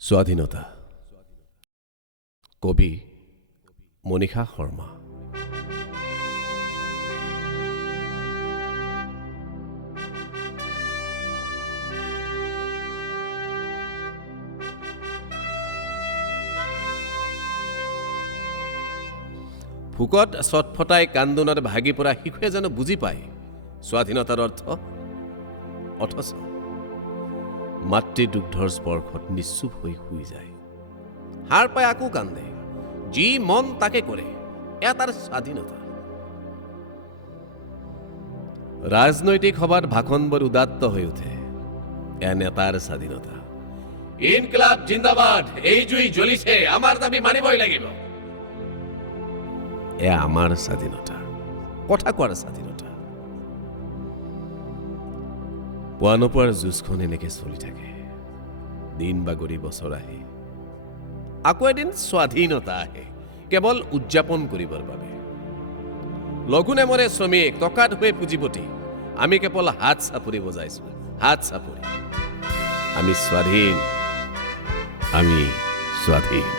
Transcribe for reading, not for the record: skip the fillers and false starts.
স্বাধীনতা কবি মনীষা শৰ্মা। ভোকত চটফটাই কান্দোনত ভাগি পৰা শিশুৱে জানো বুজি পায় স্বাধীনতাৰ অৰ্থ? অথচ মাতৃদুগ্ধৰ স্পৰ্শত নিশ্চুপ হৈ শুই যায়। হাৰ পাই আকৌ কান্দে, যি মন তাকে কৰে, এয়া তাৰ স্বাধীনতা। ৰাজনৈতিক সভাত ভাষণবোৰ উদাত্ত হৈ উঠে, এয়া নেতাৰ স্বাধীনতা। ইনকলাব জিন্দাবাদ, এই জুই জ্বলিছে, আমাৰ দাবী মানিবই লাগিব, এয়া আমাৰ স্বাধীনতা, কথা কোৱাৰ স্বাধীনতা। পোৱা নোপোৱাৰ যুঁজখন এনেকে চলি থাকে, দিন বাগৰি বছৰ আহে, আকৌ এদিন স্বাধীনতা আহে, কেৱল উদযাপন কৰিবৰ বাবে। লঘু নেমৰে শ্ৰমিক, টকাত হৈ পুঁজিপতি, আমি কেৱল হাত চাপৰি বজাইছো, হাত চাপৰি। আমি স্বাধীন, আমি স্বাধীন।